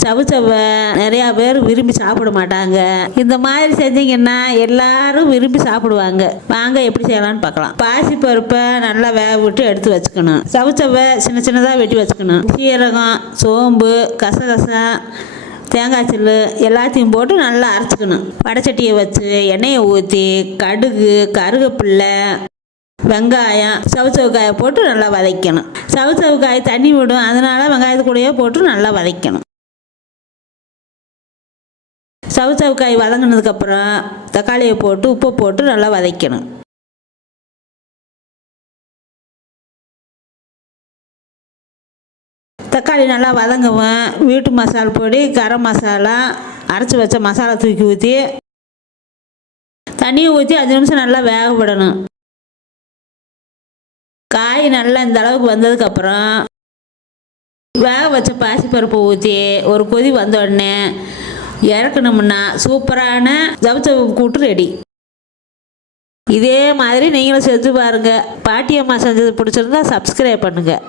சவுச்சவை நிறையா பேர் விரும்பி சாப்பிட மாட்டாங்க. இந்த மாதிரி செஞ்சீங்கன்னா எல்லாரும் விரும்பி சாப்பிடுவாங்க. வாங்க எப்படி செய்யலாம்னு பார்க்கலாம். பாசி பருப்பை நல்லா வேக விட்டு எடுத்து வச்சுக்கணும். சவுச்சவை சின்ன சின்னதாக வெட்டி வச்சுக்கணும். சீரகம், சோம்பு, கசகசா, தேங்காய் சில்லு எல்லாத்தையும் போட்டு நல்லா அரைச்சிக்கணும். வடைச்சட்டியை வச்சு எண்ணெயை ஊற்றி கடுகு, கருவேப்பில்லை, வெங்காயம், சவுச்சவுக்காயை போட்டு நல்லா வதக்கணும். சவுச்சவுக்காய் தண்ணி விடும், அதனால வெங்காயத்து கூடயே போட்டு நல்லா வதக்கணும். சவுச்சவுக்காய் வதங்கினதுக்கப்புறம் தக்காளியை போட்டு உப்பை போட்டு நல்லா வதக்கணும். தக்காளி நல்லா வதங்குவேன். வீட்டு மசாலா பொடி, கரம் மசாலா, அரைச்சி வச்ச மசாலா தூக்கி ஊற்றி தண்ணியை ஊற்றி 5 நிமிஷம் நல்லா வேக விடணும். காய் நல்லா இந்த அளவுக்கு வந்ததுக்கப்புறம் வேக வச்ச பாசிப்பருப்பை ஊற்றி ஒரு கொதி வந்த உடனே இறக்கணும்னா சூப்பரான சவுச்சவு கூட்டு ரெடி. இதே மாதிரி நீங்களும் செஞ்சு பாருங்கள். பாட்டியம்மா செஞ்சது பிடிச்சிருந்தா சப்ஸ்கிரைப் பண்ணுங்கள்.